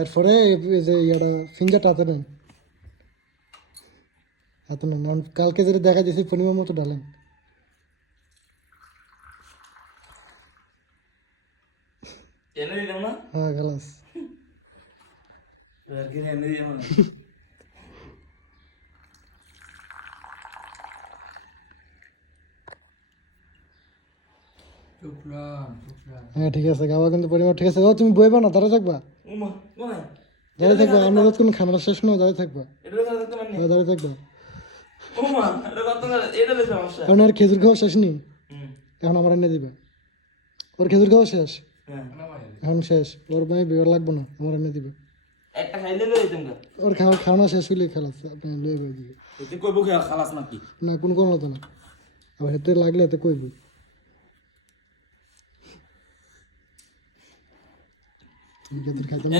এরপরে এই যে ইয়াটা ফিঙ্গারটা হাতে নেন, হাতে নেন। কালকে যেটা দেখা যাচ্ছে পরিমাণ মতো ডালেন। হ্যাঁ খালাস। হ্যাঁ ঠিক আছে, গাওয়া কিন্তু পরিমাণ ঠিক আছে। ও তুমি বইবা না, দাঁড়িয়ে থাকবা, দাঁড়িয়ে থাকবা। আমরা যতক্ষণ খানাটা শেষ নয় দাঁড়িয়ে থাকবা, দাঁড়িয়ে থাকবা। কারণ আর খেজুর খাওয়া শেষ নেই, এখন আমার এনে দিবে। ওর খেজুর খাওয়া শেষ, এখন শেষ। ওর ভাই বিয়ার লাগবো না, আমার এনে দিবে। ওর খাওয়া শেষ হইলে খালাস, আপনি লয়ে বই দিবে না, কোনো কোনো হতো না। আবার হেতে লাগলে এতে কইব। খেজুর খাইতাম না।